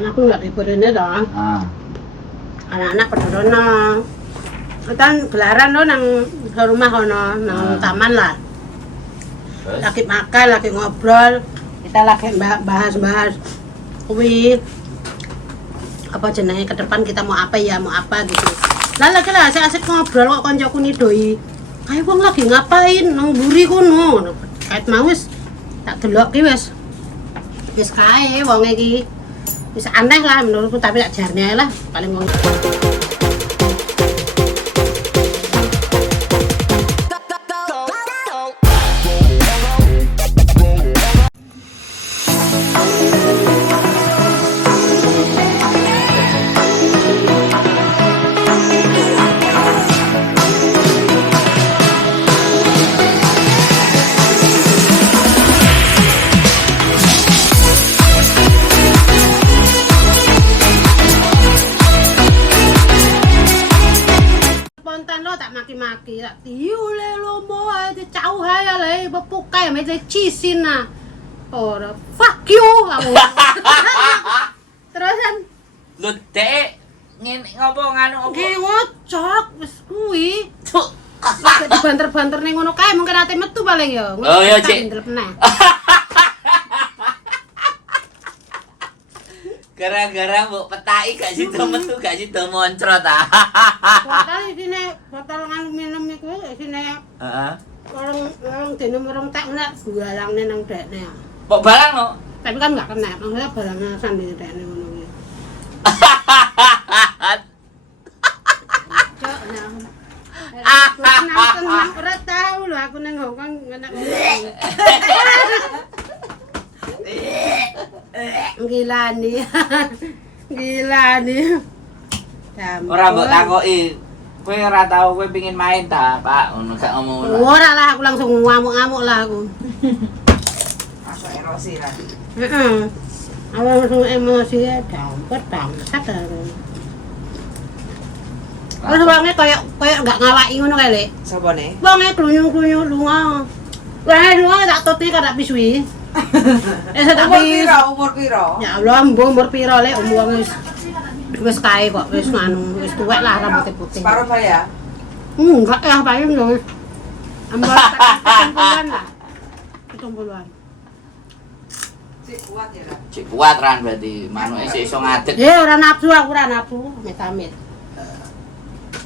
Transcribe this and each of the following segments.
Kan aku nggak libur ini dong. Anak-anak pada rono. Kan gelaran lo nang rumah kono, nang taman lah. Lagi makan, lagi ngobrol. Kita lagi bahas-bahas kuwi apa jenenge ke depan kita mau apa gitu. Lah lagi lah asik ngobrol kok koncoku nidoi. Kayak wong lagi ngapain nang mburi kono. Kait mau wis tak delok ki wis kae wong iki. Wis aneh lah menurutku tapi tak jarne lah paling wong. Maki-maki tak tiule lo mo aja jauh aja le bepukai sama itu cisin nah orang fuck you kamu terusan lu dek ngopo nganu opo ki ngocok wis kuwi lagi dibanter-banter ning ngono kae mungkin ate metu paling ya oh iya cik gara-gara mbok petaki gak sido metu gak sido moncrot ah. Botol isine botol nganu minum iku isine Heeh. Orang dene merong tak nek balangne nang dekne. Kok balang no? Tapi kan enggak kena, maksudnya balangnya sandine dekne ngono kuwi. Cok nang. Aku ora tahu lho aku nang Hongkong enak ngomong. Gila nih. Ora mbok takoki. Kowe ora tau kowe pengin main ta, Pak? Ngono gak ngomong ngono. Ora lah aku langsung ngamuk-ngamuk lah aku. Masuk emosi lah. Heeh. Aku langsung emosi ya, dampet bangsat aku. Terus wonge koyo gak ngawaki ngono kae, Lek. Sapa nih? Wonge kluyung-kluyung lunga. Wah, lunga tak tutne kada pisui. Umur piro? Ya Allah, umur piro Lek, umur wis kae kok, wis nganu, wis tuwek lah rambutnya putih. Separuh saya. Enggak ya, paling ya wis. Ambal 70-an lah. 70-an. Cik kuat ya lah. Cik kuat ran berarti manuke isih iso ngadeg. Ya ora nafsu, aku ora nafsu, amit-amit.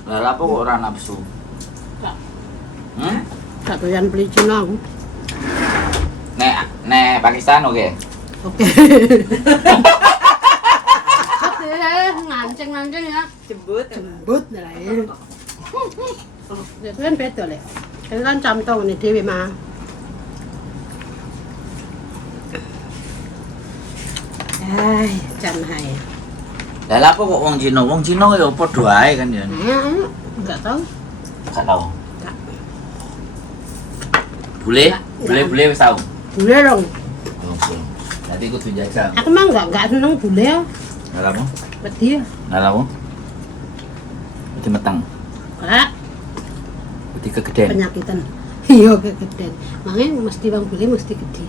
Lah apa kok ora nafsu? Gak. Hmm? Gak doyan beli Cina aku. Nek Pakistan oke. Oke. Nganceng ya. Jembut lah ya. Itu kan beda Lek. Itu kan contoh ini dhewe mah. Ai, jam hai. Lah apa kok wong Cina? Wong Cina ya padha ae kan ya. Enggak tahu. Gak tau. Enggak. Bule wis tau. Bule dong. Oke. Nanti kudu jajal. Aku mah enggak seneng bule. Lah apa? Wedi. Lah apa? Wedi meteng. Enggak. Wedi kegedean. Penyakitan. Iya kegedean. Makanya mesti bang bule mesti gede.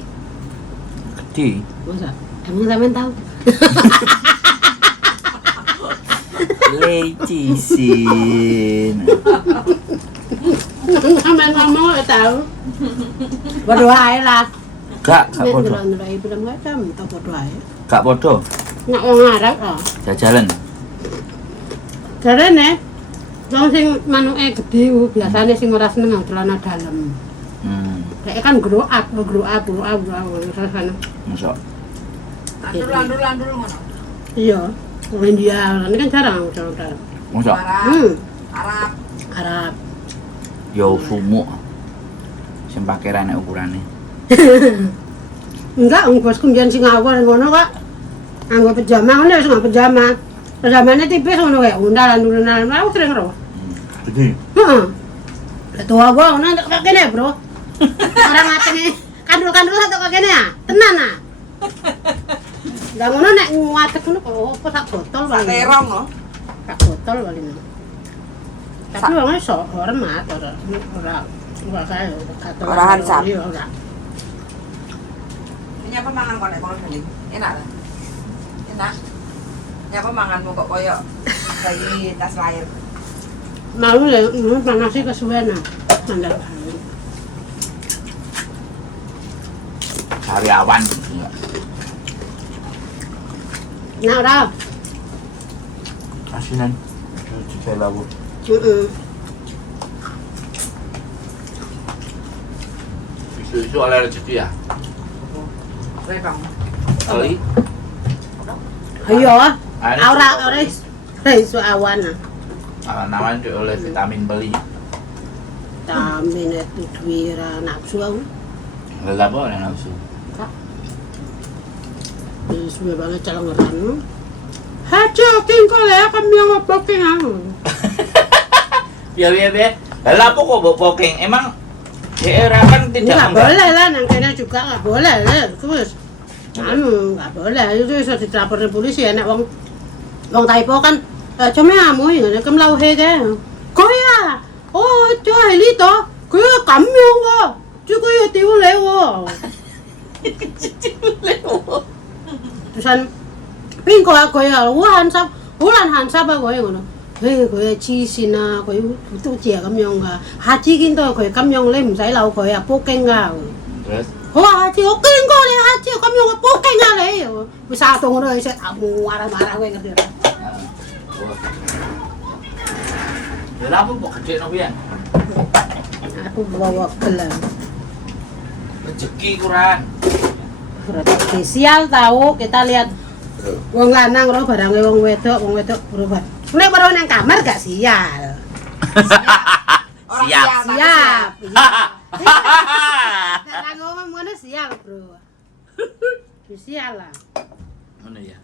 Gede. Masa? Emang sampean tahu? Lecisin. Sampean ngomong enggak tahu. Bodoh ae lah. Gak podo. Ndelok film wae kan tak bodoh ae. Gak podo. Nek wong Arab ah. Jajalan. Jarene wong sing manuke gede biasane sing ora seneng celana dalem. Kayak kan grow up sana. Masuk. Landul ngono. Iya. India, ini kan jarang celana. Masuk. Arab. Yo sumuk. Sing pakirane ukurane. Enggak, bosku njen sing ngawur ngono kok. Anggo pejama ngono wis nggo pejama. Pejamane tipis ngono kae, undalan aku sering ro. Gede. Heeh. Lah tua gua ngono kok kene, Bro. Orang atene kandul-kandul kok kene ah. Tenan ah. Lah ngono nek ngadeg ngono kok apa sak botol wae. Terong no. Sak botol wae. Tapi wong iso hormat ora saya kata Ora hansap. Iya ora. Ini apa mangan kok nek kono gini? Enak lah. Enak. Nyapa manganmu kok koyo bayi tas lahir. Mau ya, panas sih kesuwen ah. Mandal. Sariawan. Nah, dah. Asinan. Cuci labu. Isu-isu oleh rezeki ya? Rekam. Kali? Ayo, ora isu awan ah. Namanya juga oleh vitamin beli. Vitamin itu duwira nafsu aku. Enggak apa oleh nafsu. Suwe banget calangeran. Hajo king kole kami yang poking aku. Biar. Lah apa kok bawa poking? Emang daerah kan tidak Nggak boleh lah, nangkanya juga nggak boleh lah. Terus, nggak boleh. Itu bisa dilaporin polisi ya. Nek wong Taipo kan, cuma kamu yang kem lauhe kan. Koya, oh itu heli toh, koya kamyong kok, juga ya tiwu lewo. Terusan, pingko aku ya, ulan hansap aku ya ngono. Hei, kowe chisina, kowe butuh cia kamyong ka. Haji kinto kowe kamyong le musai lau kowe poking ka. Terus? Oh, haji oke engko le haji kamyong poking ka le. Wis atu ngono wis amu marah-marah kowe ngerti ora? Ya lah apa kok gede no pian? Aku bawa gelang. Rezeki kurang. Berarti sial tahu kita lihat wong lanang ro barange wong wedok berubah. Nek baru nang kamar gak sial. Siap. Siap. Nek ngomong ngono sial, Bro. Sial lah. Mana ya?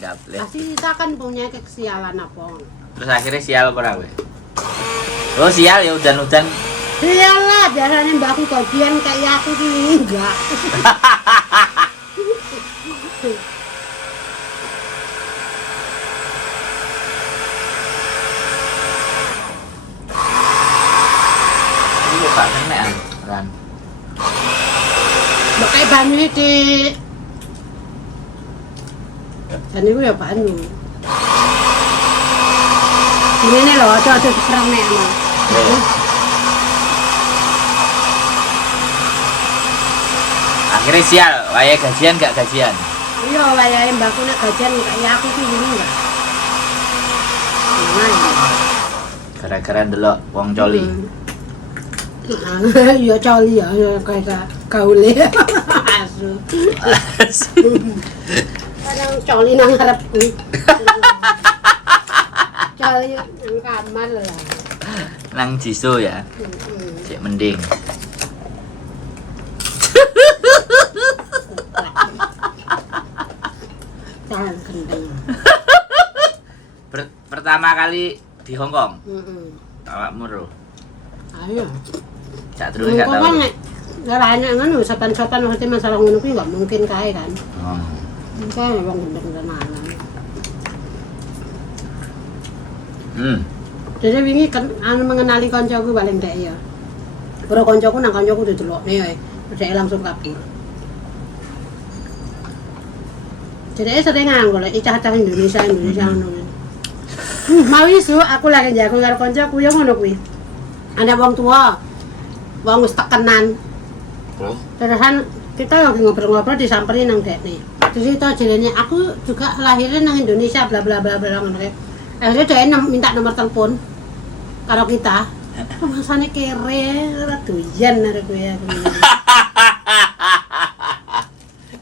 Gaple. Pasti kita kan punya kesialan apa. Terus akhirnya sial apa kowe? Oh sial ya udan-udan. Sial lah, biasanya mbakku bagian kayak aku ini enggak. Gak kenek kan. Pakai banyu iki. Dan itu ya banyu. Ini loh, coba diserang nek no. Akhirnya sial, waya gajian gak gajian? Iya, wayahe mbakku nek gajian kayak aku ki ini enggak. Gara-gara ndelok wong coli. Iya coli ya kayak gaule. Asu. Kadang coli nang ngarepku. Coli nang kamar lah. Nang jiso ya. Cek mending. Jangan kendeng. Pertama kali di Hong Kong. Awakmu ro. Ayo. Cak terus gak tau. Ngaranya ngono sopan-sopan ngerti masalah ngono kuwi enggak mungkin kae kan. Oh. Kae wong gendeng-gendengan. Jadi wingi kan mengenali kancaku paling ndek ya. Ora kancaku nang kancaku didelokne ya. Dhek langsung kabur. Jadi sering golek cah-cah Indonesia ngono. Mau isu aku lagi jago karo kancaku ya ngono kuwi. Ana wong tua. Wong wis tekenan. Terusan kita lagi ngobrol-ngobrol disamperin nang dekne. Terus itu jenenge aku juga lahirnya nang Indonesia bla bla bla bla ngono kae. Akhirnya dia minta nomor telepon karo kita. Masane kere ora doyan arek kowe ya.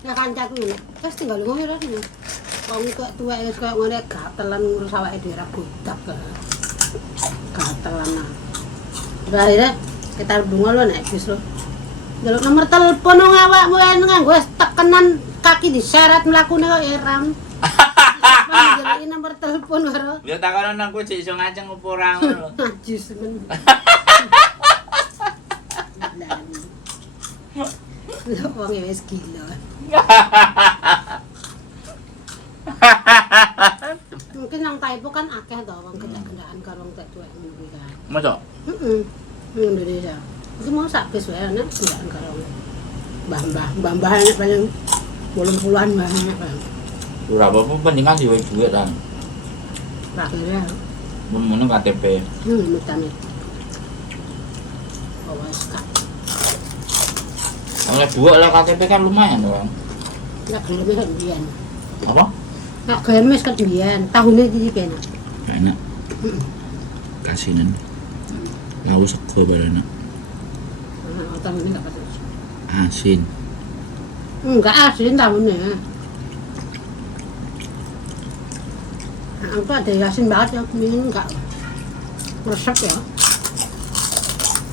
Ya kancaku ngene. Wis tinggal ngono ora ngono. Wong kok tuwek wis koyo ngene gatelan ngurus awake dhewe ra budak. Gatelan. Akhirnya kita bunga lo nek bis lo. Jaluk nomor telepon wong awakmu nganggo tekenan kaki diseret mlakune kok eram. Jaluk nomor telepon karo. Ya takono nang kowe cek iso ngaceng opo ora ngono. Najis men. Lho wong wis gila. Mungkin yang Taipo kan akeh to wong kendaraan karo wong tek tuwek ngono kan. Mosok? Heeh. Indonesia. Itu mau sak bis wae ana kendaraan karo mbah-mbah enek paling 80-an banyak. Ora apa-apa penting kan duwe duit kan. Akhirnya, Mun KTP. mitane. Awas kak. Oleh dua lah KTP kan lumayan dong. Nggak gelem kan biyen. Apa? Nggak gelem kan biyen. Tahunnya iki penak. Enak. Kasinan. Mau sego barana. Tahunnya nggak patut. Asin. Enggak asin tahunnya. Aku ada asin banget ya, ini enggak resep ya.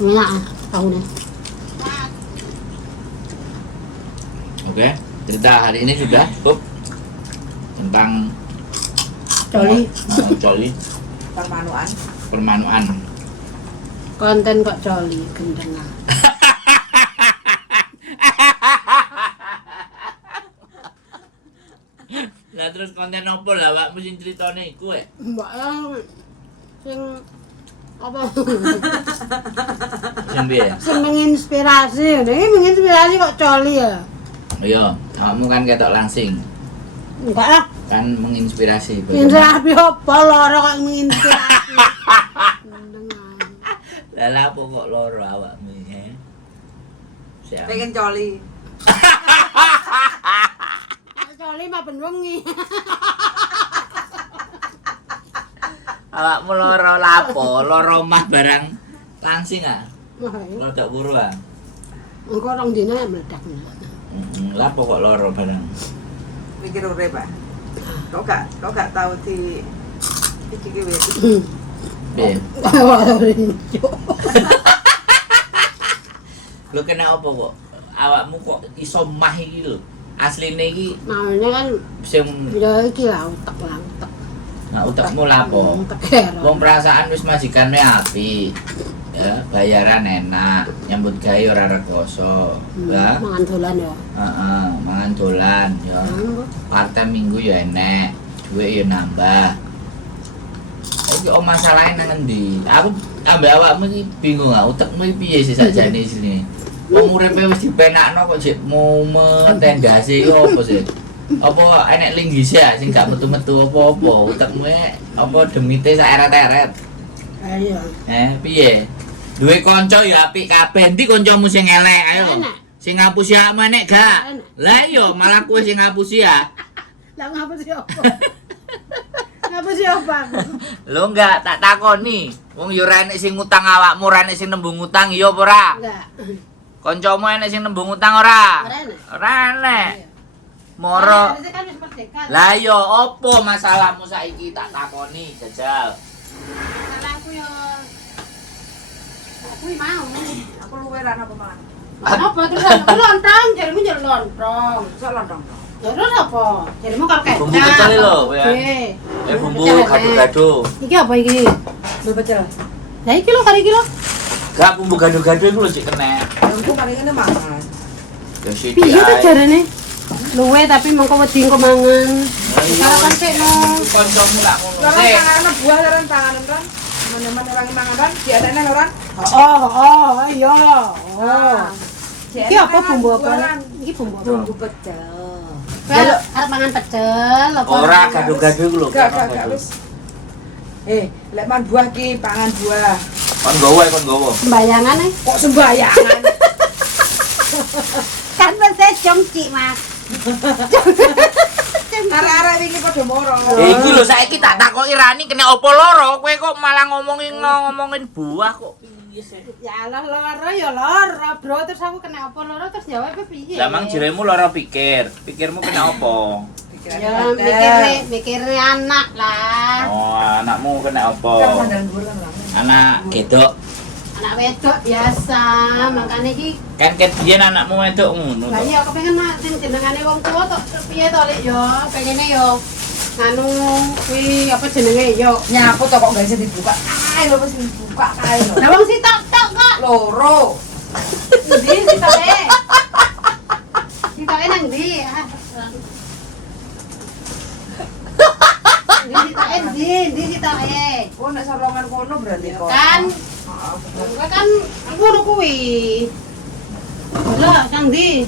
Enak tahunnya. Oke, cerita hari ini sudah cukup tentang Coli. coli Permanuan. permanuan. Konten kok coli gendeng. Lah terus konten opo lah awakmu sing critane iku Mbak sing apa? Sing piye? Sing menginspirasi. Ini menginspirasi kok coli ya. Iya, awakmu kan ketok langsing. Enggak lah. Kan menginspirasi. Inspirasi apa loro kok menginspirasi. Gendeng. Lah lha apa kok loro awakmu ya? Siap. Pengen coli. Coli mah ben wengi. Awakmu loro lapo? Loro omah barang langsing ah. Wah, ya. Rodok buru ah. Engko rong dina meledak. Lapo kok loro barang? Mikir urip, Pak. Kau gak tahu di iki ki wis. Piye? Lu kena apa kok? Awakmu kok iso mah iki lho. Asline iki Namanya kan sing ya iki lah utek lah utek. nah utekmu lapo? Utek kero. Wong perasaan wis majikanne apik. Ya, bayaran enak, nyambut gawe ora rekoso. Ya. Mangan dolan ya. Heeh, mangan dolan ya. Part-time minggu ya enek, duit ya nambah. Iki om masalahe nang endi? Aku ambek awakmu iki bingung ah, utekmu iki piye sih sakjane sini. Wong uripe wis dipenakno kok jek mumet tendase opo sih? Apa enek linggise ya sing gak metu-metu apa-apa? Utekmu apa demite sak eret-eret? Ayo. Piye? Duwe kanca ya apik kabeh. Endi kancamu sing elek? Ayo. Enak. Sing ngapusi awakmu enek gak? Enak. Lah iya malah kowe sing ngapusi ya. Lah ngapa sih apa? Ngapa sih apa? Lho enggak tak takoni. Wong ya ora enek sing ngutang awakmu, ora enek sing nembung utang ya apa ora? Enggak. Kancamu enek sing nembung utang ora? Ora enek. Ora enek. Moro. Harusnya kan wis merdeka. Lah iya apa masalahmu saiki tak takoni jajal. Salah aku ya. Aku mau. Aku luweran apa malah? Apa terus aku lontong, jarimu jadi lontong. Sok lontong. Ya terus apa? Jarimu karo kecap. Bumbu pecel lho, ya. Oke. Bumbu gado-gado. Iki apa iki? Bumbu pecel. Lah iki lho kali iki lho. Gak bumbu gado-gado iku lho sik kena. Aku paling ngene mangan. Ya sithik. Piye to ae. jarane? Luwe tapi mengko wedi engko mangan. Kalau kan sik no. Kancamu lak ngono. Orang Sik. panganan buah orang panganan kan. Teman-teman orang mangan kan biasanya orang. Iya. Oh. Iki apa bumbu apa? Iki bumbu apa? Bumbu pecel. Kalau arep mangan pecel apa? Ora gado-gado iku lho. Gak wis. Lek man buah ki pangan buah. Kon gowo kon gowo. Sembayangan Kok sembayangan? kan mesti jongcik, Mas. Arek-arek iki padha moro. Iku lho saiki tak takoki Rani kena apa loro, kowe kok malah ngomongin buah kok piye sih? Ya Allah loro ya loro, Bro. Terus aku kena apa loro terus jawabnya piye? Lah mang jeremu loro pikir. Pikirmu kena apa? Ya mikirnya anak lah. Oh, anakmu kena apa? Anak gedok. Anak wedok biasa, makanya iki Kan ket biyen anakmu wedok ngono lah to. iya aku pengen nak sing jenengane wong tuwa tok piye to Lek yo, pengene yo nganu kuwi apa jenenge yo. Nyapu to kok gak bisa dibuka. Kae lho wis dibuka kae lho. Lah wong sitok tok kok. Loro. Ndi sitoke? Sitoke nang ndi? Ndi sitoke? Oh nek sarongan kono berarti kok. Kan gue kan ngono kuwi. Lah nang ndi?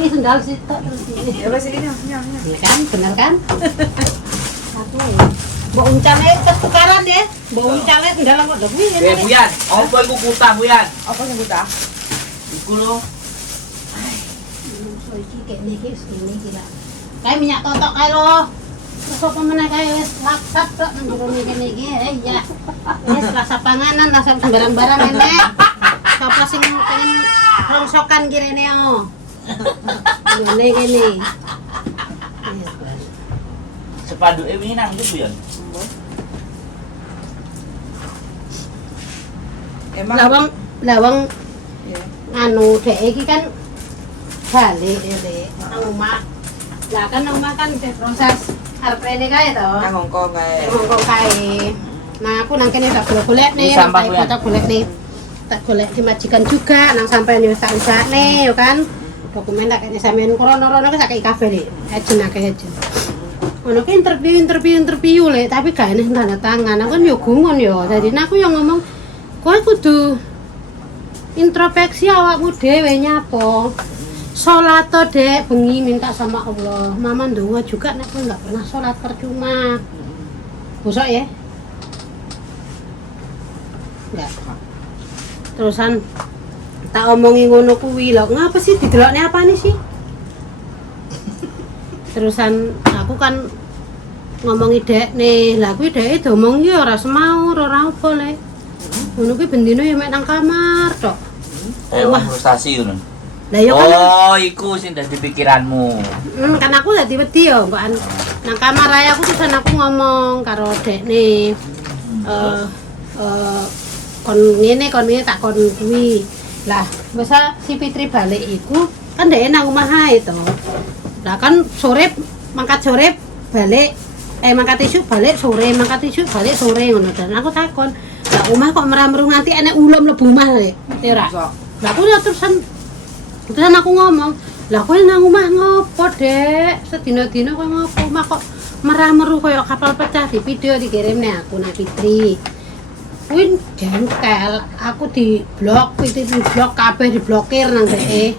ini sendal sitok terus ini. Ya wes ini. Ya kan, bener kan? Aku mbok uncale ketukaran ya. Mbok uncale sendal kok lho kuwi. Buyan, apa iku kutah Buyan? Apa sing buta? Iku lho. So iki kayak iki segini iki lah. Kayak minyak totok kae lho. Terus apa meneh kae wis laksap tok nang jero kene iki ya. Wis rasa panganan, rasa barang-barang enek. Sapa sing pengen rongsokan kirene yo. Ngene kene. Sepaduke wingi nang ndi Buyan? Emang Lawang ya. anu dek iki kan balik dek nang omah. Lah kan nang omah kan proses arep rene kae to. Nang Hongkong kae. Monggo kae. Nah, aku nang kene tak golek nih, Ini sampah, Bu, ya? tak golek nih. Tak golek di majikan juga nang sampean yo tak usahne yo kan. Dokumen tak kene sampean krono-krono sak kei kafe nih. Ajen akeh ajen. Ono ki interview le, tapi gak enek tanda tangan. Aku kan yo gumun yo. Dadi aku yo ngomong, kowe kudu introspeksi awakmu dhewe nyapo. Sholat to dek, bengi minta sama Allah. Mama ndonga juga nek kowe enggak pernah sholat percuma. Bosok ya? Enggak. Terusan tak omongi ngono kuwi lho. Ngapa sih didelokne apane sih? Terusan aku kan ngomongi dek nih. Lah kuwi deke domongi ora semau, ora apa le. Ngono kuwi bendino ya mek nang kamar tok. Wah, frustasi ngono. Lah ya kan Oh, iku sing dadi pikiranmu. kan aku dadi wedi yo, Mbak. Nang kamar ae aku terus aku ngomong karo dekne. Kon ngene tak kon kuwi. Lah, masa si Fitri balik iku kan dhek nang omah ae to. Lah kan sore mangkat sore balik mangkat isuk balik sore, mangkat isuk balik sore ngono. Dan aku takon, lah omah kok meram-meru nganti enek ulum mlebu omah le. Ora. Lah aku ya terusan aku ngomong, lah kowe nang omah ngopo, Dek? Sedina-dina kowe ngopo omah kok merah-meru koyo kapal pecah di video dikirimne aku nang Fitri. Kuwi jengkel, aku di blok, Fitri di blok kabeh diblokir nang dhek.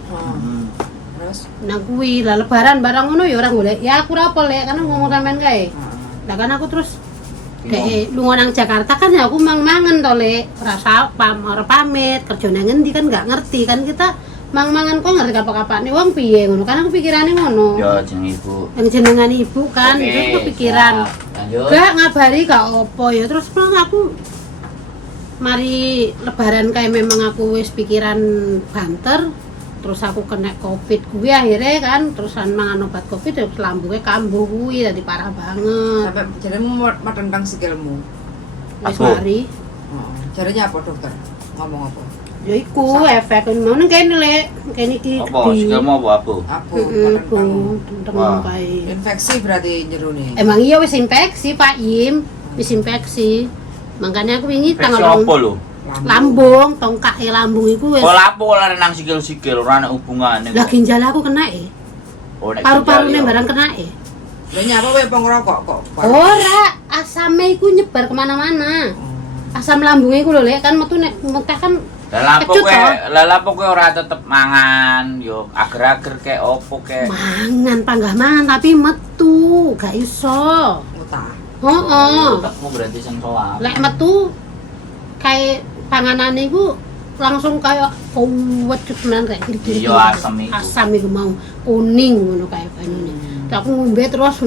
Terus Nang kuwi lah lebaran barang ngono ya ora golek. Ya aku ora apa lek kan ngomong sampean kae. Lah kan aku terus dhek lunga nang Jakarta kan ya aku mang-mangan to lek, ora pamit, kerja nang ngendi kan enggak ngerti kan kita mang-mangan kok ngerti apa-apane wong piye ngono kan aku pikirane ngono. Yo jeneng ibu. Yang jenengan ibu kan itu kepikiran. Lanjut. Gak ngabari gak opo ya terus aku mari lebaran kayak memang aku wis pikiran banter terus aku kena covid kuwi akhirnya kan terusan mangan obat covid terus lambungnya kambuh kuwi dadi parah banget. sampai jaremu matentang sikilmu. Wis Aku? mari Jarenya apa dokter? Ngomong apa? ya iku efek ngono kene lek kene iki Apa? Sikilmu apa? Aku tentang Wah. kae. infeksi berarti jerone. Emang iya wis infeksi Pak Yim, wis infeksi. Makanya aku wingi Infeksi tanggal apa lho? lambung, tongkake lambung iku wis. Kok lapo lare nang sikil-sikil ora ana hubungane. Lah ginjal aku kena Oh, nek paru-parune ginjal, yo. barang kena Lah nyapa kowe pengrokok kok? Ora, asame iku nyebar kemana-mana. Asam lambungnya iku lho lek kan metu nek metah kan Lah lapo kecut, kowe, toh. lah lapo kowe ora tetep mangan, yo ager-ager kek opo kek. mangan panggah mangan tapi metu, gak iso. Utah. Heeh. Otakmu berarti sing soal. Lek metu kayak panganane iku langsung kayak kuwet cuman kayak gini-gini. Iya, asam iku. Asam iku mau kuning ngono kayak banyune. Aku ngombe terus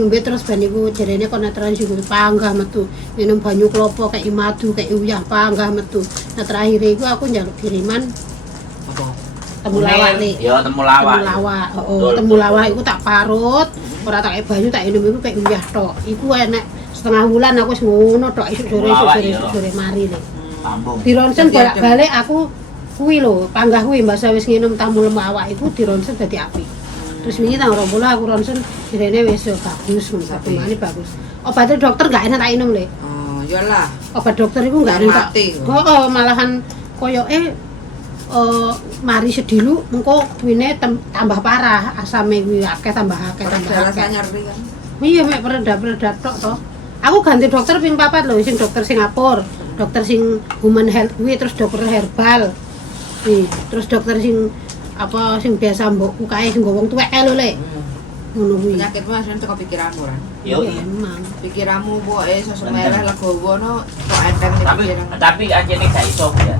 ban iku jarene kon transisi panggah metu. Minum banyu klopo kayak madu kayak uyah panggah metu. Nah terakhir iku aku njaluk kiriman Apa? temulawak nih. Yo temulawak. Temulawak. Oh, Betul, temulawak iku tak parut, ora tak kayak banyu tak minum iku kayak uyah tok. Iku enek setengah bulan aku wis ngono tok isuk Temulawak, iya. sore mari nih. Lambung. Di ronsen Jadi bolak-balik aku kuwi lho, panggah kuwi mbak wis nginum tamu awak iku di ronsen dadi apik. Terus wingi tanggal 20 aku ronsen direne wis yo bagus, mane bagus. Obatnya dokter gak enak tak minum le. Oh, iyalah. Obat dokter iku gak enak. Mati. Oh, malahan koyoke mari sedilu engko kuwine tambah parah asame kuwi akeh tambah akeh. Rasanya nyeri kan. Iya mek peredak tok to. Aku ganti dokter ping 4 lho, sing dokter Singapura, dokter sing human health kuwi terus dokter herbal. Terus dokter sing apa sing biasa mbokku kae sing wong tuwek kae lho Lek. Ngono kuwi. Penyakitmu asline teko pikiranmu kan. Yo. Emang. Pikiranmu pokoke iso semeleh legowo no kok enteng ning pikiran. Tapi anjene gak iso ya.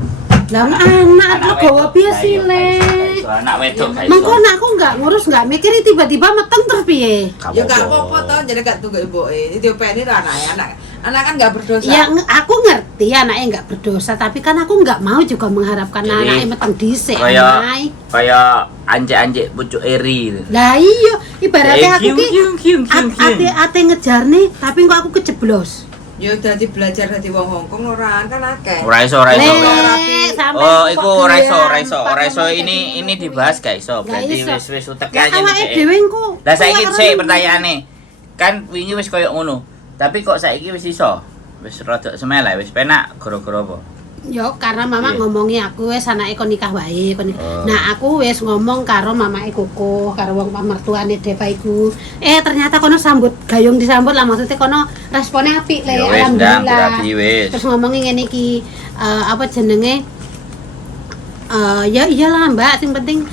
Lah anak legowo piye sih Lek? Anak wedok gak iso. Mengko anakku enggak ngurus enggak mikir tiba-tiba meteng terus piye? Ya gak apa-apa toh, jadi gak tunggu ibuke. Ini diopeni to anaknya. Anak kan gak berdosa. Ya aku ngerti anaknya enggak berdosa, tapi kan aku enggak mau juga mengharapkan Jadi, anaknya meteng dhisik. Kayak anjek-anjek pucuk eri. Lah iya, ibaratnya aku ki ate ngejarne tapi kok aku kejeblos. Ya dadi belajar dadi wong Hongkong ora kan akeh. Ora iso. Oh, iku ora iso. Ini dibahas gak iso. Berarti wis uteke aja nih. Lah saiki sik pertanyaane. Kan wingi wis koyo ngono. Tapi kok saiki wis iso? Wis rada semeleh, wis penak gara-gara apa? Yo karena mama ngomongi aku wis anake kon nikah wae. Nah, aku wis ngomong karo mamake Koko, karo wong mertuane Deva iku. Ternyata kono sambut gayung disambut lah, maksudnya kono responnya apik le, alhamdulillah. Terus ngomongi ngene iki apa jenenge ya iyalah Mbak, sing penting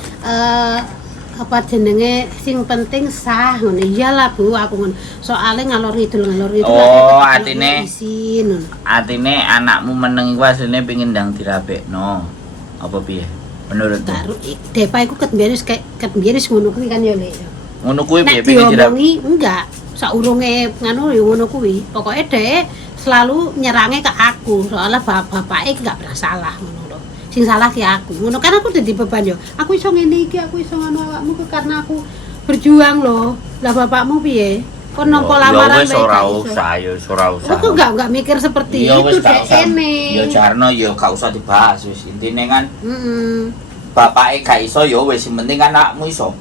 apa jenenge sing penting sah ngono. Iyalah Bu, aku ngono. Soale ngalor ngidul oh, atine isin. Atine anakmu meneng iku asline pengin ndang dirabekno. Apa piye? Menurutmu? Karo Deva iku ket mbiyen wis ngono kuwi kan ya Lek. Ngono kuwi piye pengin dirabekno? Enggak. Saurunge ngono ya ngono kuwi. Pokoke dhek selalu nyerange ke aku. Soalnya bapake enggak bersalah ngono. Sing salah ki aku. Ngono kan aku dadi beban yo. Aku iso ngene iki, aku iso ngono awakmu karena aku berjuang loh. Lah bapakmu piye? Kon nampa lamaran wis ora usah, ya ora usah. Aku enggak mikir seperti itu dek ene. Ya jarno ya gak usah dibahas wis. Intine kan bapake gak iso ya wis sing penting kan anakmu iso.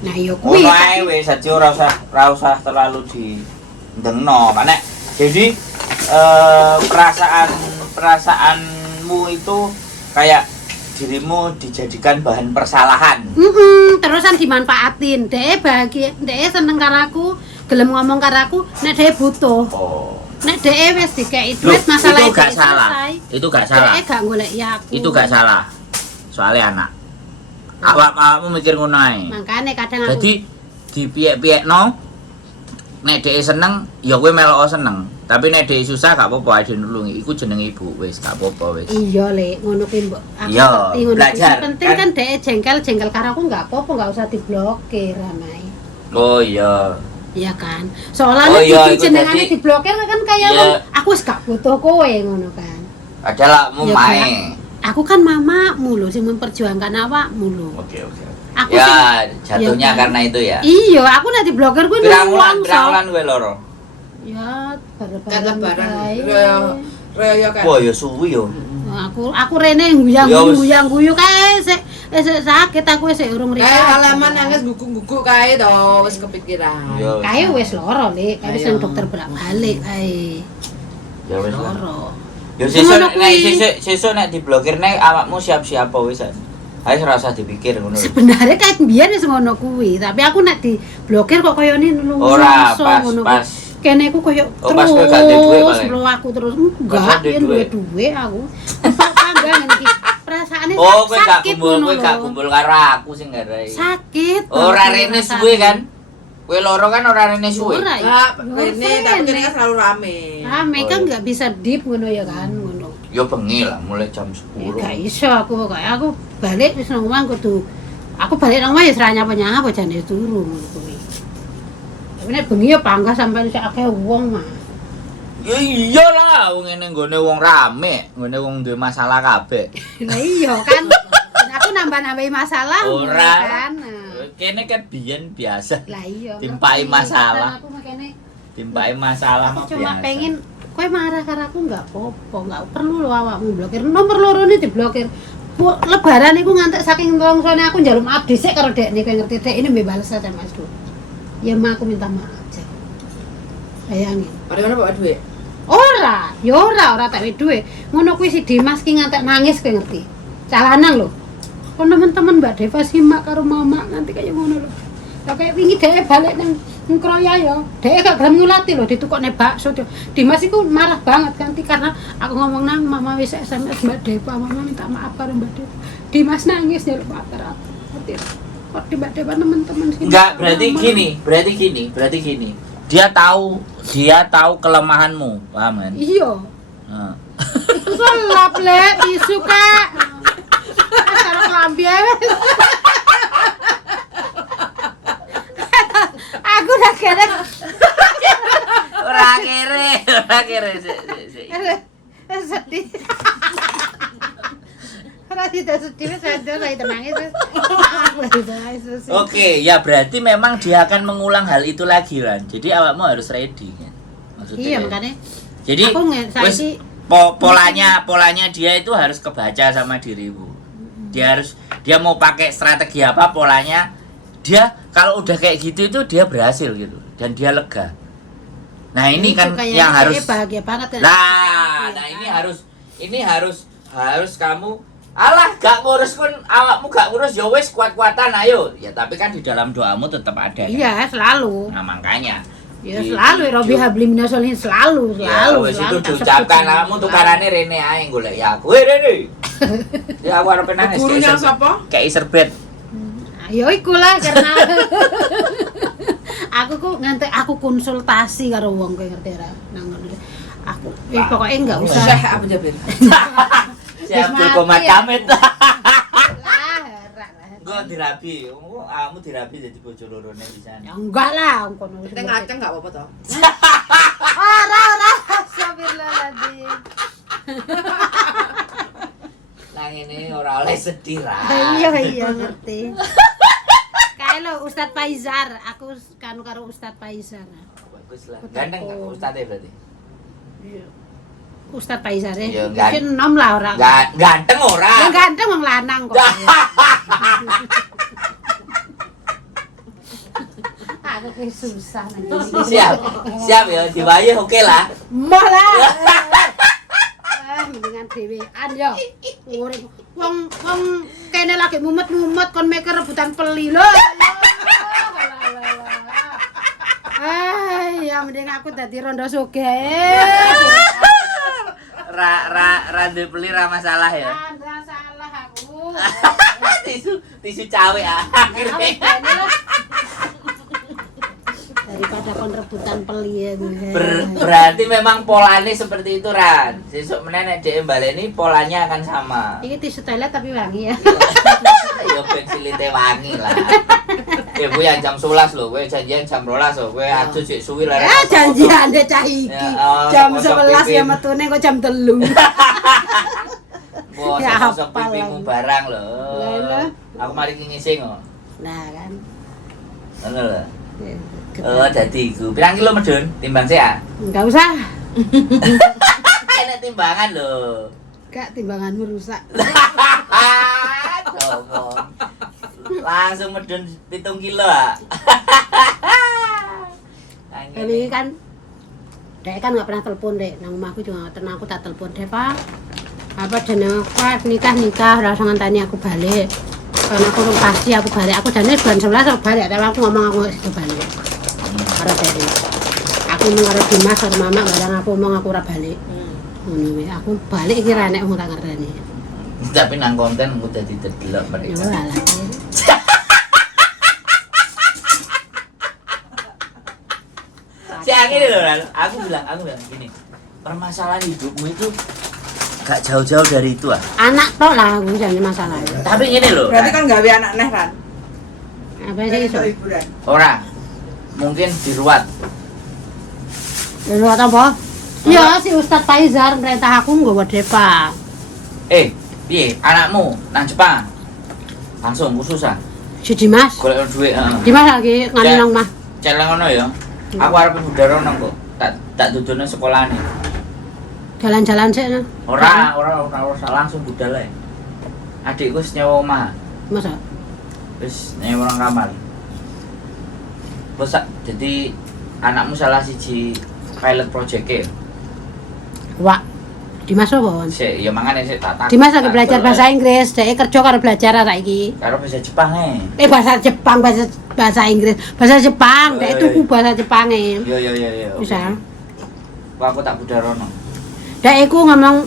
Nah ya kuwi. Ngono ae wis dadi ora usah terlalu dendengno. Karena jadi perasaanmu itu kayak dirimu dijadikan bahan persalahan. Terusan dimanfaatin. Dek bahagia, dek seneng karo aku, gelem ngomong karo aku, nek dek butuh. Oh. Nek dek wis dikeki duit masalah itu gak salah. Itu gak salah. Dek gak golek ya aku. Itu gak salah. Soalnya anak. Awakmu mikir ngono ae. Makane kadang aku jadi dipiek-piekno nek dek seneng ya kowe melok seneng. Tapi nek dhek susah gak apa-apa ade nulungi. Iku jeneng ibu wis gak apa-apa wis. Iya, Lek, ngono kuwi mbok. Aku iya, ngerti ngono. Belajar. Yang penting kan dhek jengkel karo aku enggak apa-apa, enggak usah diblokir, Ramai. Oh iya. Iya kan. Soalnya iki jenengane diblokir kan kayak aku wis gak butuh kowe ngono kan. Adalah mu mae. Aku kan mamamu lho sing memperjuangkan awakmu lho. Oke. Aku ya, jatuhnya karena itu ya. Iya, aku nek diblokir kuwi pirang bulan kowe loro. Ya, bareng-bareng. Raya kan. Wah, ya suwi yo. Aku rene guyang-guyu kae sik sakit aku sik urung rika. Kae halaman nangis guguk-guguk kae to wis kepikiran. Kae wis loro, Lek. Kae wis nang dokter bolak-balik kae. Ya wis loro. Ya sesuk nek diblokir nek awakmu siap-siap wis. Ayo ora usah dipikir ngono. Sebenarnya kayak biyen wis ngono kuwi, tapi aku nek diblokir kok koyo ngono. Ora pas. Kene aku koyo terus aku terus enggak yen duwe aku. Tangga ngene iki. Perasaane sakit ngono. Kowe gak kumpul karo aku sing garai. Sakit. Ora rene suwe kan? Kowe loro kan ora rene suwe. Lah, rene tapi kene kan selalu rame. Rame kan enggak bisa deep ngono ya kan, ngono. Ya bengi lah mulai jam 10. Gak iso aku kayak aku balik wis nang omah kudu. Aku balik nang omah ya ora nyapa-nyapa jane turu ngono kuwi. Tapi nek bengi ya panggah sampai sak akeh wong mah. Ya iyalah wong ngene nggone wong rame, nggone wong duwe masalah kabeh. Lah iya kan. Aku nambah-nambahi masalah kan. Kene kan biyen biasa. Lah iya. Timpaki masalah. Aku makene timpaki masalah mah biasa. Cuma pengen kowe marah karo aku enggak apa-apa, enggak perlu lho awakmu blokir. Nomor loro ne diblokir. Lebaran iku ngantek saking rongsone aku njaluk maaf dhisik karo dekne kowe ngerti dek ini mbek bales SMS-ku. Ya mah aku minta maaf aja. Bayangin. Padahal bawa duit. Ora tak duwe duit. Ngono kuwi si Dimas ki ngantek nangis kowe ngerti. Calanang lho. Kon teman-teman Mbak Deva simak karo mama nanti kayak ngono lho. Lah kayak wingi dhek balik nang ngkroya ya. Dek gak gelem nyulati lho ditukokne bakso. Dimas iku marah banget kan karena aku ngomong nang mama wis SMS Mbak Depa, mama minta maaf karo Mbak Depa. Dimas nangis ya Pak Ter. Kok di Mbak Depa teman-teman sih. Enggak, berarti gini. Dia tahu kelemahanmu, paham kan? Iya. Heeh. Iku selap lek tisu Kak. Karo klambi ae. Aku udah kere. Ora kere. Sik. Sedih. Ora tidak sedih saya nangis. Oke, ya berarti memang dia akan mengulang hal itu lagi kan. Jadi awakmu harus ready kan. Maksudnya. Iya, makanya. Jadi Aku wis polanya dia itu harus kebaca sama dirimu. Dia mau pakai strategi apa polanya, dia kalau udah kayak gitu itu dia berhasil gitu dan dia lega. Nah, ini kan yang harus bahagia banget kan. Nah, ini harus kamu alah gak ngurus pun awakmu gak ngurus ya wis kuat-kuatan ayo. Ya tapi kan di dalam doamu tetap ada. Iya, selalu. Nah, makanya Ya selalu Robi habli minasolihin selalu. Ya wis itu diucapkan kamu tukarane rene ae golek ya aku. Rene. Ya aku arep nangis. Gurunya siapa? Kayak serbet. Ayo iku lah karena aku konsultasi karo wong kowe ngerti ra. Nang ngono. Aku pokoknya enggak usah. Syekh Abu Jabir. Siap Komat Kamit. Lah, Gua dirabi. Kamu dirabi jadi bojo lorone pisan. ya enggak lah kono. Kita ngaceng enggak apa-apa toh. Ora. Astagfirullahaladzim. Nang ini ora oleh sedih ra. Iya ngerti. Kae lho Ustadz Faizar, aku kanu karo Ustadz Faizar. Bagus lah. Ganteng enggak Ustadz berarti? Iya. Ustadz Faizar ya. Iya, Mungkin nom lah ora. Ganteng ora. Ya ganteng wong lanang kok. Aku kayak susah nanti. Siap ya, diwayah oke lah. Mbah lah. Mendingan dhewean ya. Urip wong kene lagi mumet-mumet kon mikir rebutan peli lho. Ya mending aku dadi rondo sugih. Ra beli ra masalah ya. Enggak salah aku. tisu cawe akhirnya. Daripada kon rebutan peli ya. Berarti memang polanya seperti itu Ran. Sesuk meneh nek dhek baleni polanya akan sama. Ini tisu toilet tapi wangi ya. Ya ben silite wangi lah. Ibu yang jam 11 lho, kowe janjian jam 12 lho, kowe aja sik suwi lah. Ya janjiane cah iki. Jam 11 ya metune kok jam 3. Wah, Ya, sosok hafal pipimu lagi. barang lho. Lah. Aku mari ki ngising kok. Nah kan. Ngono lho. Oh, dadi iku. Pirang kilo medun timbang sik ah? Enggak usah. Enak timbangan lho. Kak timbanganmu rusak. Domong. Langsung medun 7 kilo ah. Tapi kan Dek kan nggak pernah telepon Dek, nang rumahku juga nggak pernah aku tak telepon Dek Pak. Apa dene kuat nikah langsung ngantani aku balik. Karena aku pasti aku balik, aku jane bulan 11 aku balik, tapi aku ngomong aku itu balik. Karo Dek. Aku ngomong karo Dimas karo Mama barang aku ngomong aku ora balik. Ngono aku balik iki ra nek wong tak ngerteni. Tapi nang konten aku dadi dedelok Ya mereka. alah. Siang ini loh, Ran. Aku bilang gini, permasalahan hidupmu itu gak jauh-jauh dari itu ah. Anak tok lah aku jane masalahnya. Tapi gini loh, Berarti kan gawe anak neh Ran. Apa sih iso? Hiburan. orang mungkin diruat. Lha apa? Ya si Ustadz Faizar merintah aku nggawa Depa. Piye anakmu nang Jepang? Langsung khusus ah. Si Dimas. Golek duit, heeh. Dimas lagi ngene nang mah. Celeng ngono ya. Aku arep budal nang kok. Tak dudono sekolahane. Jalan-jalan sik nah. Ora langsung budal ae. Adikku wis nyewa omah. Masa? Wis nyewa orang kamar. Terus jadi anakmu salah siji pilot project-e. Wak. Dimas apa? Sik, ya mangane sik tak. Dimas lagi belajar bahasa Inggris, dhek kerja karo belajar saiki. Karo bahasa Jepang Bahasa Jepang, bahasa Inggris, bahasa Jepang, dhek tuku bahasa Jepange. Iya. Bisa. Wah, aku tak budal rono. Dhek iku ngomong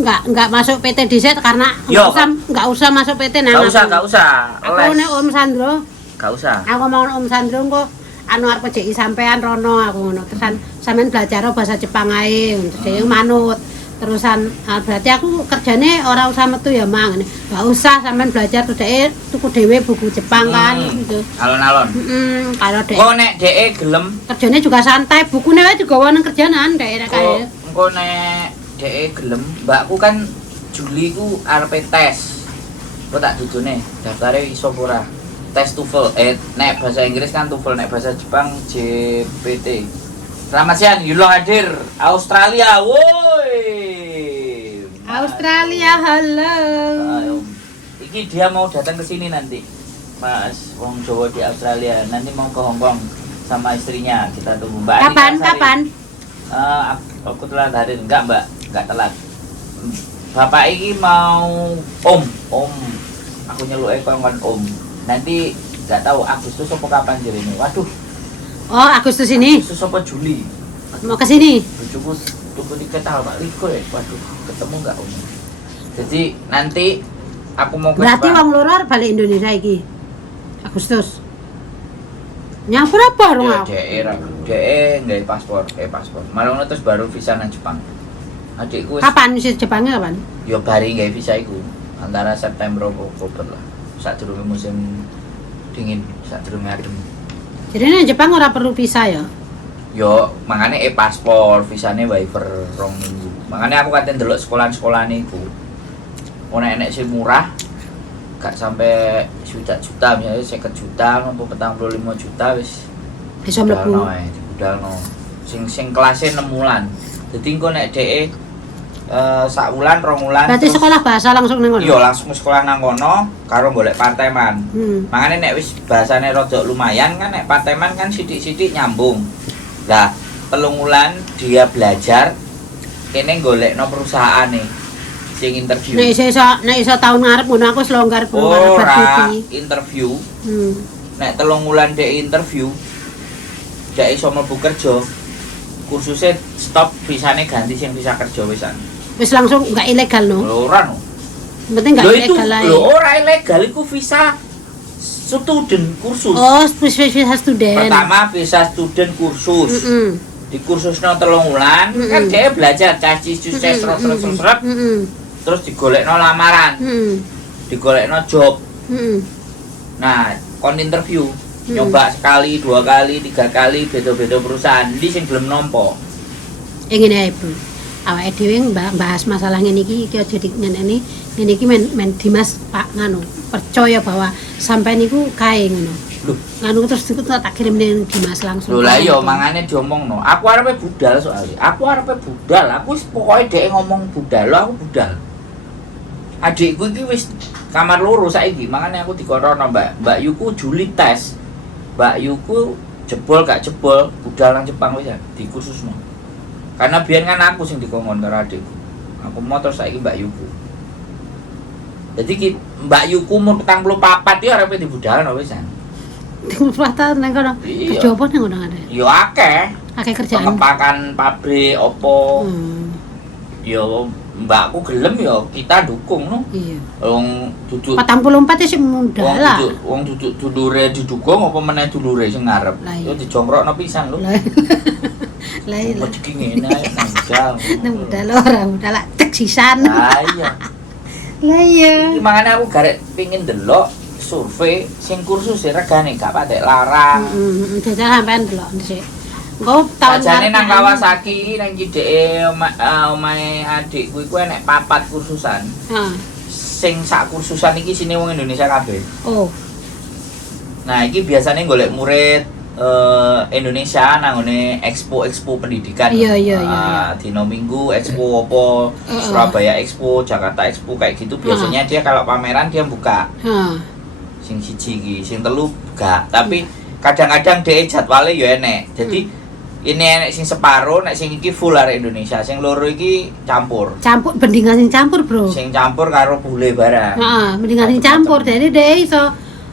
enggak masuk PT Diset karena enggak usah masuk PT nang. Enggak usah. Aku nek Om Sandro. Enggak usah. Aku mau Om Sandro kok arep JI sampean rono aku ngono. Terusan sampean belajar bahasa Jepang ae, dhewe manut. Terusan berarti aku kerjane ora usah metu ya, Mang. Enggak usah sampean belajar dhek tuku dhewe buku Jepang kan gitu. Alon-alon. Kalau dhek. Kok nek dhek gelem Kerjane juga santai, bukune wae digawa nang kerjaan dhek kae. Engko nek dhek gelem, mbakku kan Juli ku arep tes. Kok tak dudune daftare iso ora? Tes TOEFL, nek bahasa Inggris kan TOEFL, nek bahasa Jepang JPT. Selamat siang, Yulo hadir Australia, woi. Australia, halo. Iki dia mau datang ke sini nanti, Mas. Wong Jawa di Australia, nanti mau ke Hong Kong sama istrinya. Kita tunggu Mbak. Kapan? Aku telat hadir, enggak telat. Bapak iki mau Om. Aku nyeluke kon Om. Nanti nggak tahu Agustus apa kapan jadi ini. Waduh. Oh, Agustus ini. Agustus apa Juli? Mau ke sini. Bojoku tuku tiket tanggal 24 ya. Waduh, ketemu nggak Om? Jadi nanti aku mau ke Berarti Jepang. wong loro balik Indonesia iki. Agustus. Nyamper apa rong Ya, aku? nggak paspor. Malah ngono terus baru visa nang Jepang. Adikku Kapan sih Jepangnya kapan? yo bari nggak visa iku. Antara September atau Oktober lah. Sadurunge musim dingin, sadurunge adem. Jadi nang Jepang ora perlu visa ya? Yo, makanya paspor, visane waiver 2 minggu. Makanya aku katen delok sekolahan-sekolahan iku. Ono enek sing murah, gak sampai juta, misalnya 50 juta, atau 45 juta wis Bisa mlebu. Dibudalno. Sing kelasnya 6 bulan. Jadi engko nek dhek sak wulan, 2 wulan. Berarti sekolah bahasa langsung nang kono. Iya, langsung sekolah nang kono karo golek parteman. Makanya nek wis bahasane rada lumayan kan nek parteman kan sithik-sithik nyambung. Lah, 3 wulan dia belajar kene golekno perusahaan nih sing interview. Nek iso tahun ngarep ngono aku selonggar ora interview. Nek 3 wulan dhek interview dhek iso mlebu kerja. Kursusnya stop, visane ganti sing bisa kerja wisan. Wis langsung enggak ilegal no. Ora no. Penting enggak ilegal ae. Lho ora ilegal iku visa student kursus. Oh, visa student. Pertama visa student kursus. Di kursusnya 3 wulan kan dia belajar cacis terus digolekno lamaran. Digolekno job. Nah, kon interview. Nyoba sekali, 2 kali, 3 kali beda-beda perusahaan. Ndi sing gelem nampa? Ngene ae, Bu. Awake dhewe bahas masalah ngene iki aja ngene iki men Dimas Pak nganu percaya bahwa sampai niku kae ngono. Lho, nganu terus tak kirim ning Dimas langsung. Lho lah iya mangane diomongno. Aku arepe budal soalnya. Aku wis pokoke dhek ngomong budal, lho aku budal. Adikku iki wis kamar loro saiki, makane aku dikorono Mbak Yuku Juli tes. Mbak Yuku jebol gak jebol budal nang Jepang wis ya dikhususno. Karena biyen kan aku sing dikongkon karo adikku. Aku mau terus saiki Mbak Yuku. Jadi Mbak Yuku umur 44 ya arepe dibudalno wisan. 40 tahun nang kono. Kerja apa nang kono ada? Yo akeh. Akeh kerjaan. Pengepakan pabrik opo. Yo mbakku gelem yo kita dukung no. Iya. Wong duduk 44 sih muda lah. Wong duduk dulure didukung apa meneh dulure sing ngarep. Yo dijongkrokno pisan lho. Lah iya. Rezeki ngene ae nang budal. Nang budal ora budal lak cek sisan. Lah iya. Lah iya. Makane aku garek pengin delok survei sing kursus regane gak patek larang. Jajal sampean delok dhisik. Engko tahun jane nang Kawasaki nang cideke omahe adikku iku enek 4 kursusan. Sing sak kursusan iki sine wong Indonesia kabeh. Oh. Nah, iki biasanya golek murid Indonesia nang ngene expo pendidikan. Iya. Dino Minggu expo apa Surabaya Expo, Jakarta Expo kayak gitu biasanya dia kalau pameran dia buka. Sing siji iki, sing telu gak. Tapi kadang-kadang dhek jadwale ya enek. Jadi Ini enek sing separo, nek sing iki full arek Indonesia. Sing loro iki campur. Campur bendingan sing campur, Bro. Sing campur karo bule barang. Heeh, mendingan sing campur. Jadi dhek iso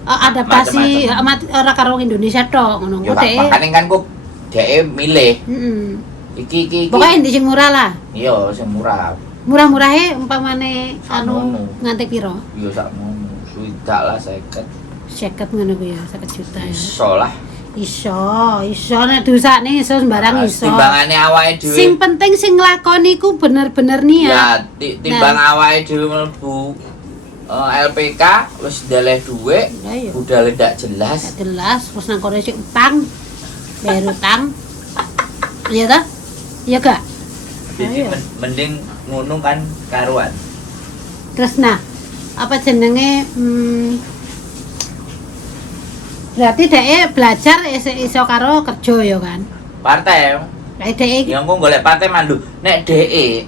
adaptasi ora karo Indonesia tok ngono. Ya makane kan kok dhek milih. Heeh. Iki. Pokoke endi sing murah lah. Iya, sing murah. Murah-murahe umpamane anu nganti piro? Iya sakmono. Swidak lah 50. 50 ngono ku ya, 50 juta ya. Iso lah. Iso nek dosane iso sembarang iso. Timbangane awake dhewe. Sing penting sing nglakoni ku bener-bener niat. Ya, timbang awake dhewe mlebu LPK wis ndeleh dhuwit, budale ndak jelas. Ndak jelas, terus nang kono sik utang. Bayar utang. Iya ta? Iya gak? Jadi mending ngono kan karuan. Terus nah, apa jenenge berarti dhek belajar iso karo kerja ya kan? Partai. Lah dhek Ya engko golek partai mandu. Nek dhek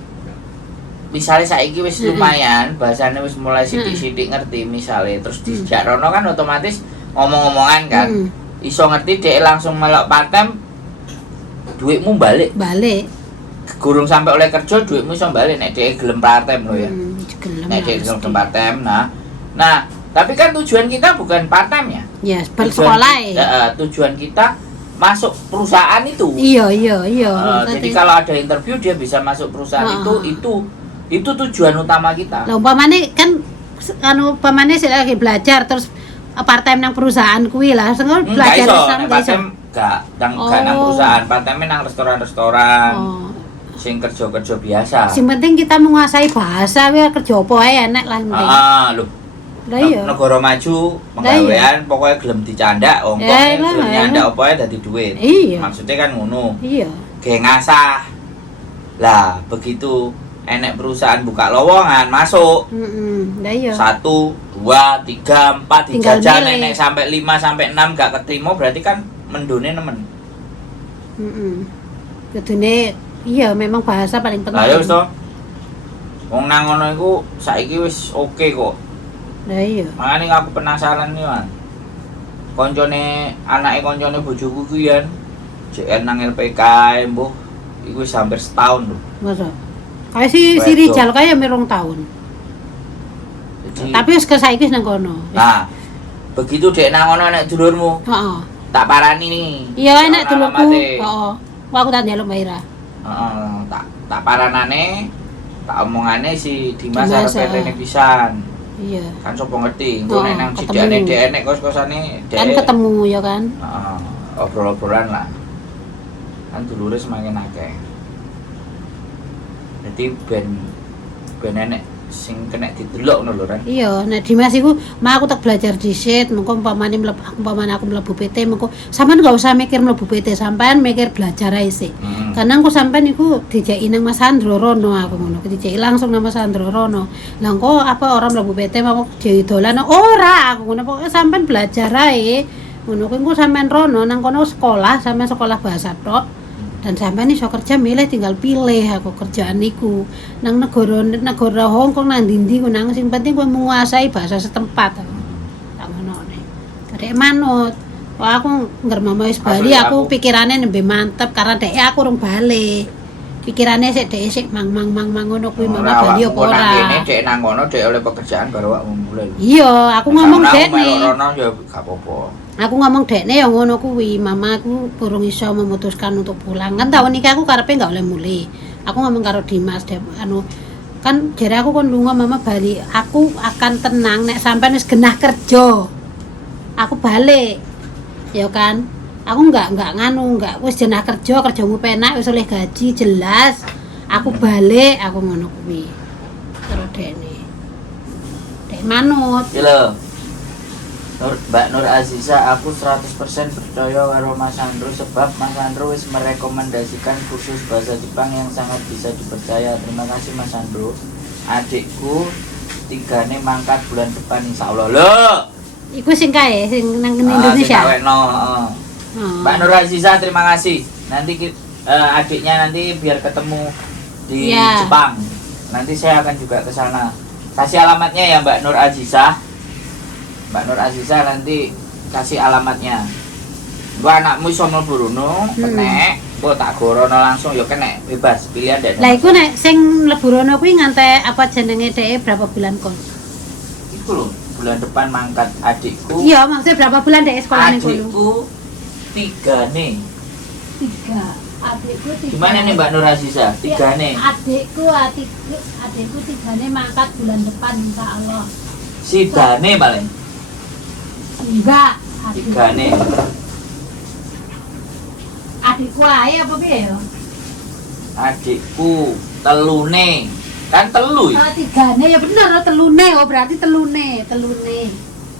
misale saiki wis lumayan, bahasane wis mulai sithik-sithik ngerti misale terus dijak rono kan otomatis ngomong-ngomongan kan. Iso ngerti dhek langsung melok partem duitmu balik. Gurung sampai oleh kerja duitmu iso balik nek dhek gelem partem lho ya. Nek dhek gelem partem. Nah, tapi kan tujuan kita bukan part-time ya. Ya, bersekolah ya. Tujuan kita masuk perusahaan itu. Iya. Jadi kalau ada interview dia bisa masuk perusahaan itu tujuan utama kita. Lah umpamane kan umpamane sik lagi belajar terus part-time nang perusahaan kuwi lah. Sing belajar sama part-time gak nang perusahaan, part-time nang restoran-restoran. Sing kerja-kerja biasa. Sing penting kita menguasai bahasa kuwi kerja apa ae enak lah penting. Lho. Lah iya. Negara maju penggawean pokoknya gelem dicandak, ongkos gelem nyandak apa ae dadi duit. Maksudnya kan ngono. Iya. Ge ngasah. Lah, begitu enek perusahaan buka lowongan masuk. Lah iya. 1, 2, 3, 4 dijajal nek sampai 5 sampai 6 gak keterima berarti kan mendone nemen. Kudune iya memang bahasa paling penting. Lah ya wis to. Wong nang ngono iku saiki wis oke kok. Lah iya. Makane aku penasaran nih, Man. Koncone anake koncone bojoku ku yen JN nang LPK mbuh iku wis hampir setahun lho. Masa? Kayak si Rijal kaya merong tahun. Jadi, tapi wis saiki wis nang kono. Nah, begitu dek nang kono nek dulurmu. Heeh. Tak parani nih. Iya enak dulurku. Heeh. Aku tak njaluk Maira. Heeh, tak paranane, tak omongane si Dimas arep petene pisan. Iya. Kan sapa ngerti, engko nek nang cidane dhek nek kos-kosane dhek. Kan ketemu ya kan. Heeh, obrol-obrolan lah. Kan dulure semakin akeh. Jadi ben enek sing kena didelok ngono lho kan. Iya, nek Dimas iku mah aku tak belajar dhisik, mengko umpamane aku mlebu PT, mengko sampean enggak usah mikir mlebu PT, sampean mikir belajar ae sik. Karena aku sampean iku dijeki nang Mas Andro Rono aku ngono, dijeki langsung nang Mas Andro Rono. Lah engko apa orang mlebu PT mau jadi dolan ora aku ngono, pokoke sampean belajar ae. Ngono kuwi engko sampean rono nang kono sekolah, sampean sekolah bahasa tok. Dan sampai nih so kerja milih tinggal pilih aku kerjaan niku nang negara Hong Kong nang dindi ku nang sing penting kowe menguasai bahasa setempat tak ngono nih kadek manut wah aku ngger mama wis bali aku pikirane nembe mantep karena dek aku urung bali pikirane sik dek sik mang ngono kuwi mama bali apa ora kene dek nang kono dek oleh pekerjaan baru awakmu mulai iya aku ngomong dek nih rono ya gak apa-apa. Aku ngomong dekne ya ngono kuwi, mamaku burung iso memutuskan untuk pulang. Kan tahun iki aku karepe enggak oleh muli. Aku ngomong karo Dimas kan jare aku kon lunga mama bali. Aku akan tenang nek sampean wis genah kerja. Aku balik. Ya kan? Aku enggak wis jenah kerjamu penak wis oleh gaji jelas. Aku balik, aku ngono kuwi. Terus dekne. Dek manut. Lho. Mbak Nur Aziza, aku 100% percaya karo Mas Andro sebab Mas Andro wis merekomendasikan kursus bahasa Jepang yang sangat bisa dipercaya. Terima kasih Mas Andro. Adikku 3 mangkat bulan depan insyaallah. Loh. Iku sing kae sing nang Indonesia. Mbak Nur Aziza, terima kasih. Nanti adiknya nanti biar ketemu di Jepang. Nanti saya akan juga ke sana. Kasih alamatnya ya Mbak Nur Aziza. Mbak Nur Aziza nanti kasih alamatnya. Gua anakmu iso mlebu rono, kenek, mbok tak gorono langsung ya kenek, bebas pilihan dek. Lah iku nek sing mlebu rono kuwi ngantek apa jenenge dhek berapa bulan kok? Iku lho, bulan depan mangkat adikku. Iya, maksudnya berapa bulan dhek sekolahane kono? Adikku 3 nih. 3. Adikku 3. Gimana nih Mbak Nur Aziza? 3 nih. Adikku 3 nih mangkat bulan depan insyaallah. Sidane paling. Enggak, 3 nih. adikku ae apa piye ya? Adikku telune. Kan telu ya. Oh, 3 ya bener, telune. Oh, berarti telune.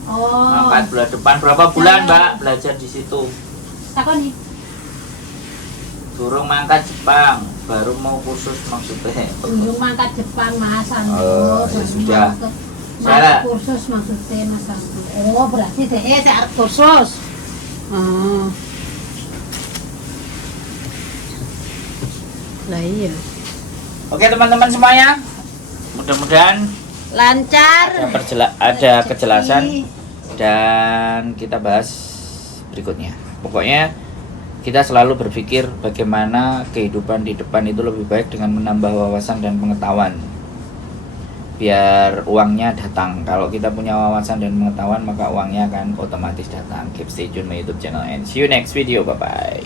Oh. Mangkat bulan depan berapa bulan, Mbak? Belajar di situ. Takoni. Durung mangkat Jepang, baru mau kursus maksudnya. Durung mangkat Jepang Mas Anggo. Oh, ya sudah. Salah kursus maksudnya Mas Anggo. Oh, berarti dhek arep kursus. Oh. Lah iya. Oke teman-teman semuanya, mudah-mudahan Lancar. ada kejelasan dan kita bahas berikutnya. Pokoknya kita selalu berpikir bagaimana kehidupan di depan itu lebih baik dengan menambah wawasan dan pengetahuan. Biar uangnya datang. Kalau kita punya wawasan dan pengetahuan maka uangnya akan otomatis datang. Keep stay tune my YouTube channel and see you next video. Bye bye.